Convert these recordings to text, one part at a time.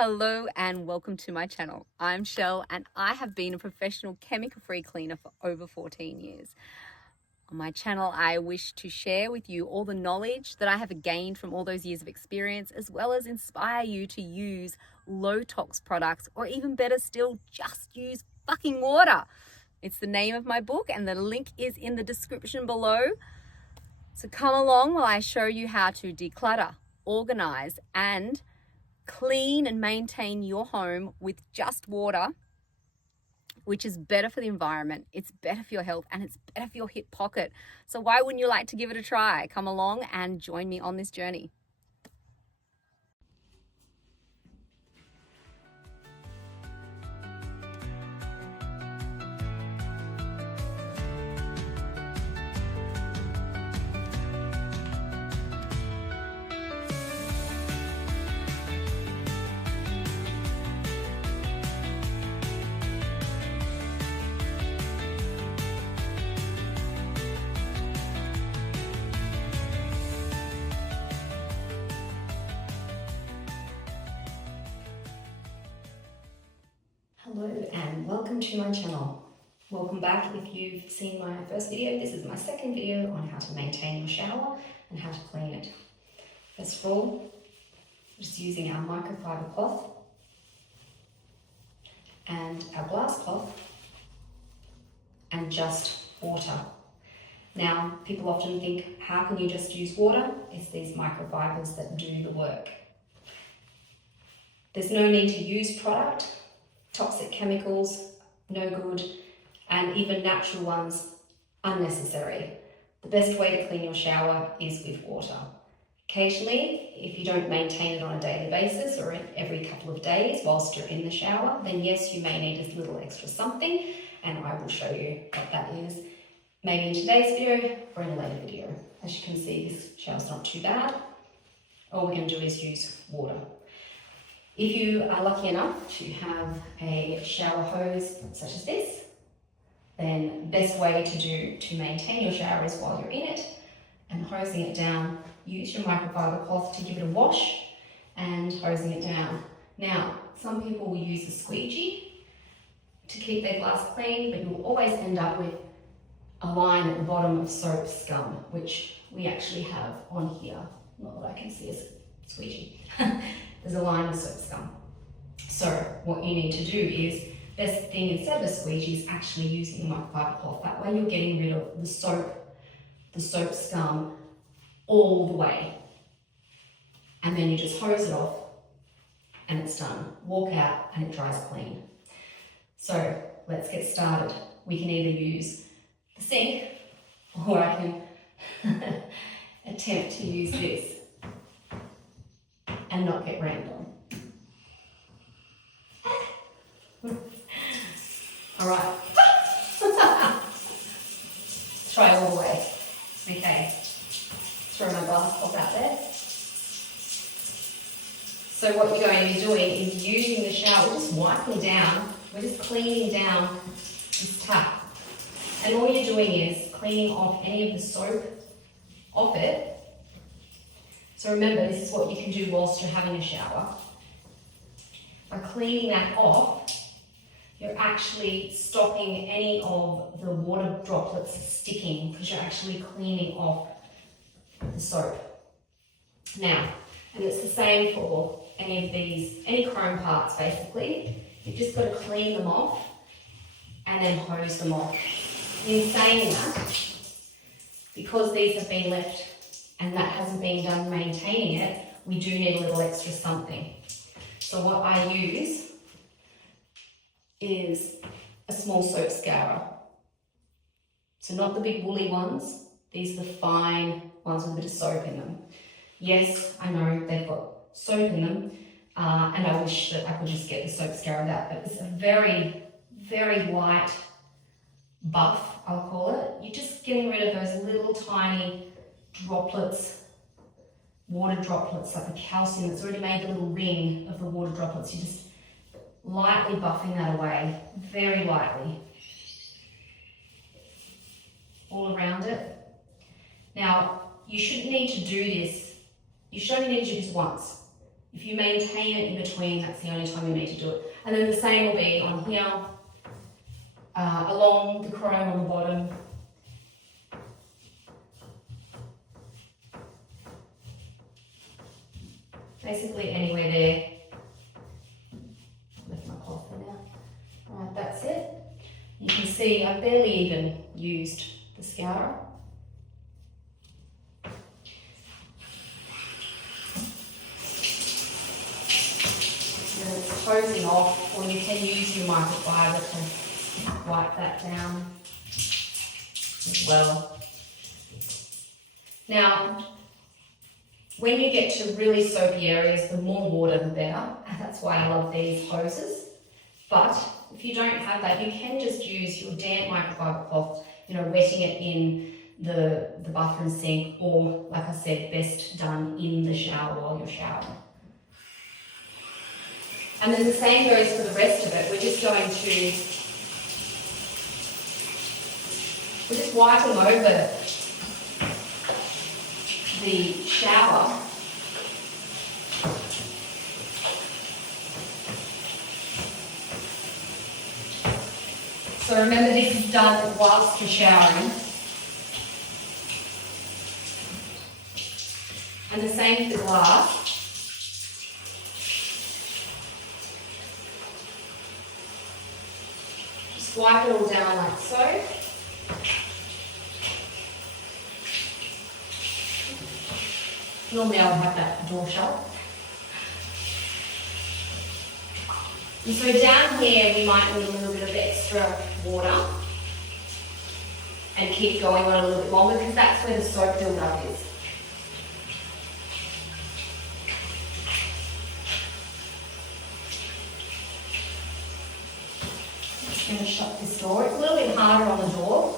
Hello and welcome to my channel. I'm Shell and I have been a professional chemical-free cleaner for over 14 years. On my channel, I wish to share with you all the knowledge that I have gained from all those years of experience, as well as inspire you to use low tox products, or even better still, just use fucking water. It's the name of my book and the link is in the description below. So come along while I show you how to declutter, organize, and clean and maintain your home with just water, which is better for the environment, it's better for your health, and it's better for your hip pocket. So why wouldn't you like to give it a try? Come along and join me on this journey. Hello and welcome to my channel. Welcome back if you've seen my first video. This is my second video on how to maintain your shower and how to clean it. First of all, just using our microfiber cloth and our glass cloth and just water. Now, people often think, how can you just use water? It's these microfibers that do the work. There's no need to use product. Toxic chemicals, no good, and even natural ones, unnecessary. The best way to clean your shower is with water. Occasionally, if you don't maintain it on a daily basis or every couple of days whilst you're in the shower, then yes, you may need a little extra something, and I will show you what that is, maybe in today's video or in a later video. As you can see, this shower's not too bad. All we're going to do is use water. If you are lucky enough to have a shower hose such as this, then the best way to maintain your shower is while you're in it and hosing it down. Use your microfiber cloth to give it a wash and hosing it down. Now, some people will use a squeegee to keep their glass clean, but you'll always end up with a line at the bottom of soap scum, which we actually have on here. Not that I can see a squeegee. There's a line of soap scum. So what you need to do is, best thing instead of a squeegee is actually using the microfiber cloth. That way you're getting rid of the soap scum all the way. And then you just hose it off and it's done. Walk out and it dries clean. So let's get started. We can either use the sink or I can attempt to use this and not get rained on. All right. Try all the way. Okay. Throw my glass top out there. So what you're going to be doing is using the shower, we're just wiping down, we're just cleaning down this tap. And all you're doing is cleaning off any of the soap off it. So remember, this is what you can do whilst you're having a shower. By cleaning that off, you're actually stopping any of the water droplets sticking because you're actually cleaning off the soap. Now, and it's the same for any of these, any chrome parts basically. You've just got to clean them off and then hose them off. In saying that, because these have been left and that hasn't been done maintaining it, we do need a little extra something. So what I use is a small soap scourer. So not the big woolly ones, these are the fine ones with a bit of soap in them. Yes, I know they've got soap in them, and I wish that I could just get the soap scourer out, but it's a very, very light buff, I'll call it. You're just getting rid of those little tiny droplets, water droplets, like the calcium that's already made the little ring of the water droplets. You're just lightly buffing that away, very lightly, all around it. Now, you shouldn't need to do this. You should only need to do this once. If you maintain it in between, that's the only time you need to do it. And then the same will be on here, along the chrome on the bottom. Basically anywhere there. Left my cloth there now. Alright, that's it. You can see I've barely even used the scourer. And it's closing off, or you can use your microfiber to wipe that down as well. Now, when you get to really soapy areas, the more water the better. And that's why I love these hoses. But if you don't have that, you can just use your damp microfiber cloth, wetting it in the bathroom sink, or like I said, best done in the shower while you're showering. And then the same goes for the rest of it. We're just wiping over the shower. So remember, this is done whilst you're showering. And the same for the glass. Just wipe it all down like so. Normally I would have that door shut. And so down here we might need a little bit of extra water and keep going on a little bit longer, because that's where the soap build-up is. Just going to shut this door. It's a little bit harder on the door.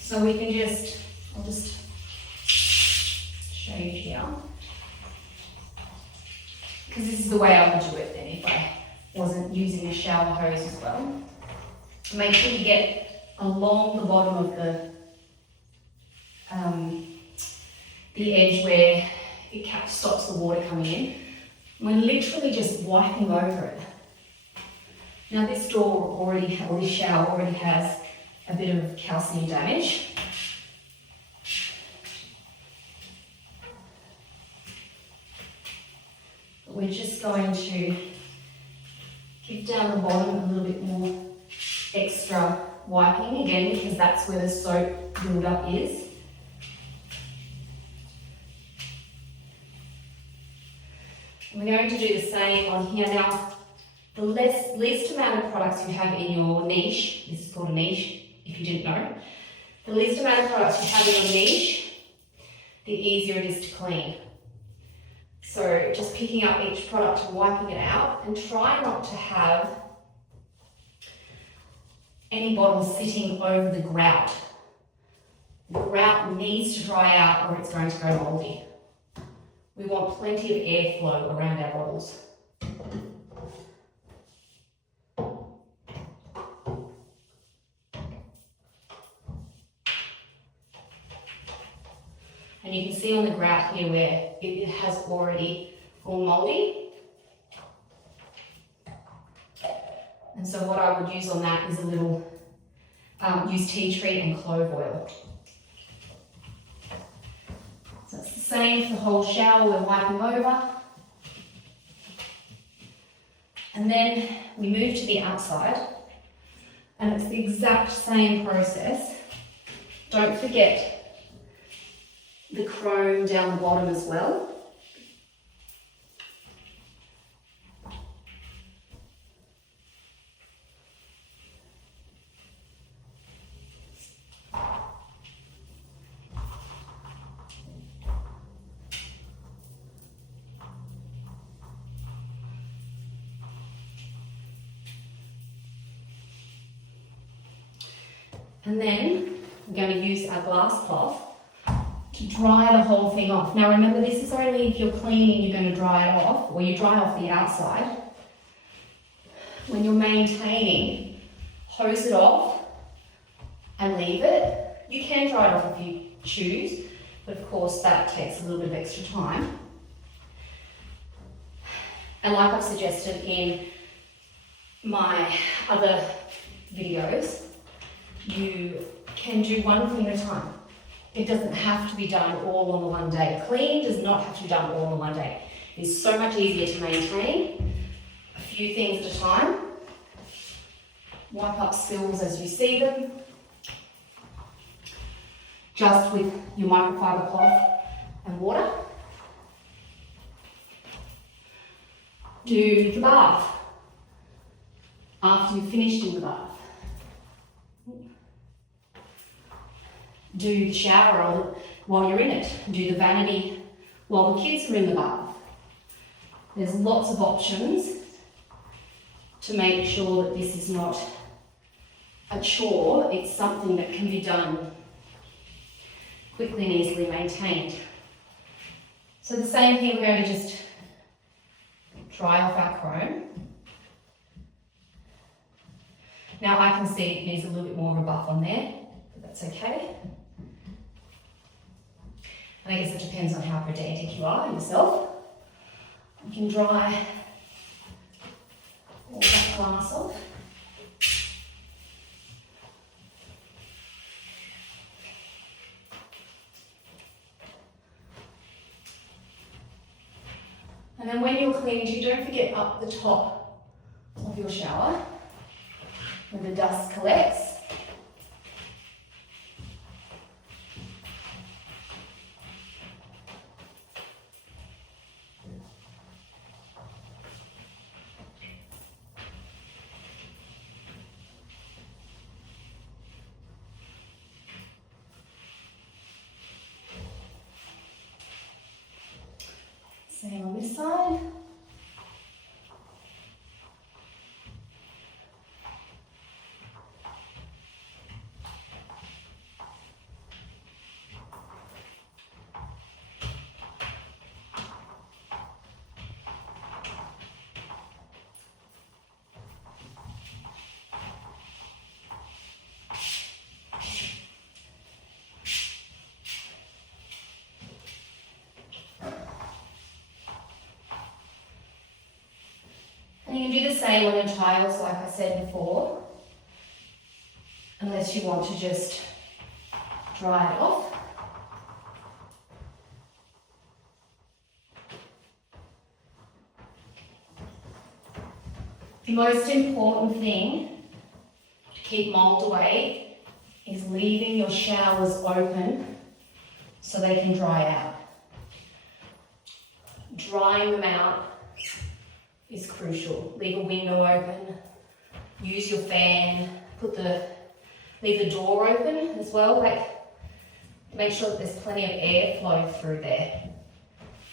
So we can I'll just show you here, because this is the way I would do it then if I wasn't using a shower hose as well. Make sure you get along the bottom of the edge where it stops the water coming in. We're literally just wiping over it. Now this this shower already has a bit of calcium damage. But we're just going to give down the bottom a little bit more extra wiping, again, because that's where the soap build-up is. And we're going to do the same on here. Now, the least amount of products you have in your niche, this is called a niche, if you didn't know, the least amount of products you have in your niche, the easier it is to clean. So just picking up each product and wiping it out, and try not to have any bottles sitting over the grout. The grout needs to dry out or it's going to go mouldy. We want plenty of airflow around our bottles. And you can see on the grout here where it has already gone mouldy. And so what I would use on that is a little, use tea tree and clove oil. So it's the same for the whole shower, we're wiping over. And then we move to the outside, and it's the exact same process. Don't forget the chrome down the bottom as well. And then we're going to use our glass cloth to dry the whole thing off. Now remember, this is only if you're cleaning, you're going to dry it off, or you dry off the outside. When you're maintaining, hose it off and leave it. You can dry it off if you choose, but of course that takes a little bit of extra time. And like I've suggested in my other videos, you can do one thing at a time. It doesn't have to be done all on the one day. Clean does not have to be done all on the one day. It's so much easier to maintain a few things at a time. Wipe up spills as you see them. Just with your microfiber cloth and water. Do the bath after you've finished in the bath. Do the shower while you're in it. Do the vanity while the kids are in the bath. There's lots of options to make sure that this is not a chore. It's something that can be done quickly and easily maintained. So the same thing, we're going to just dry off our chrome. Now I can see it needs a little bit more of a buff on there, but that's okay. And I guess it depends on how pedantic you are yourself. You can dry all that glass off. And then when you're cleaning too, don't forget up the top of your shower where the dust collects. Same on this side. And you can do the same on your tiles, like I said before, unless you want to just dry it off. The most important thing to keep mold away is leaving your showers open so they can dry out. Drying them out is crucial. Leave a window open, use your fan, leave the door open as well, make sure that there's plenty of air flow through there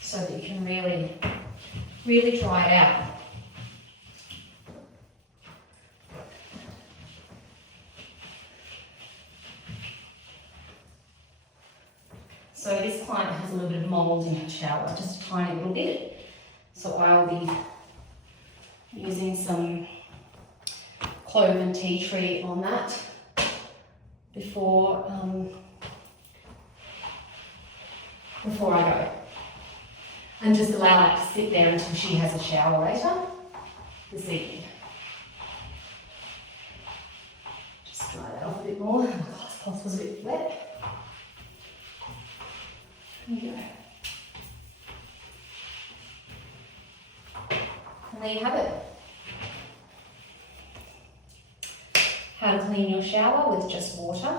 so that you can really, really dry it out. So this client has a little bit of mold in her shower, just a tiny little bit. So I'll be using some clove and tea tree on that before I go. And just allow that to sit there until she has a shower later this evening. Just dry that off a bit more. The glass cloth was a bit wet. There you go. And there you have it. How to clean your shower with just water.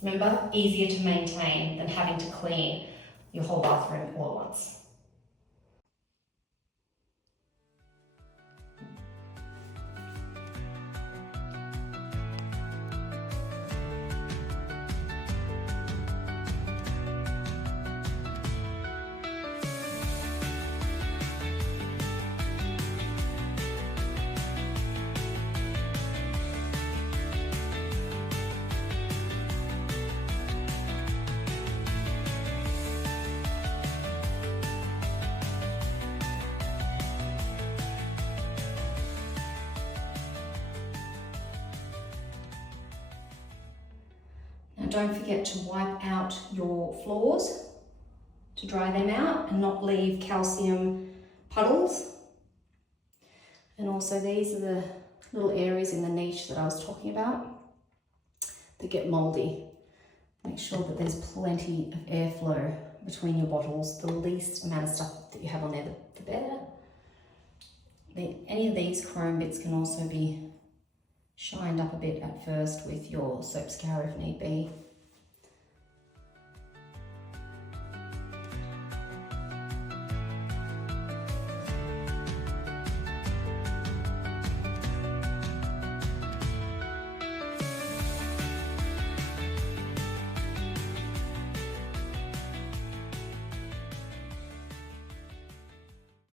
Remember, easier to maintain than having to clean your whole bathroom all at once. don't forget to wipe out your floors to dry them out and not leave calcium puddles. And also these are the little areas in the niche that I was talking about that get moldy. Make sure that there's plenty of airflow between your bottles. The least amount of stuff that you have on there, the better. Any of these chrome bits can also be shined up a bit at first with your soap scourer if need be.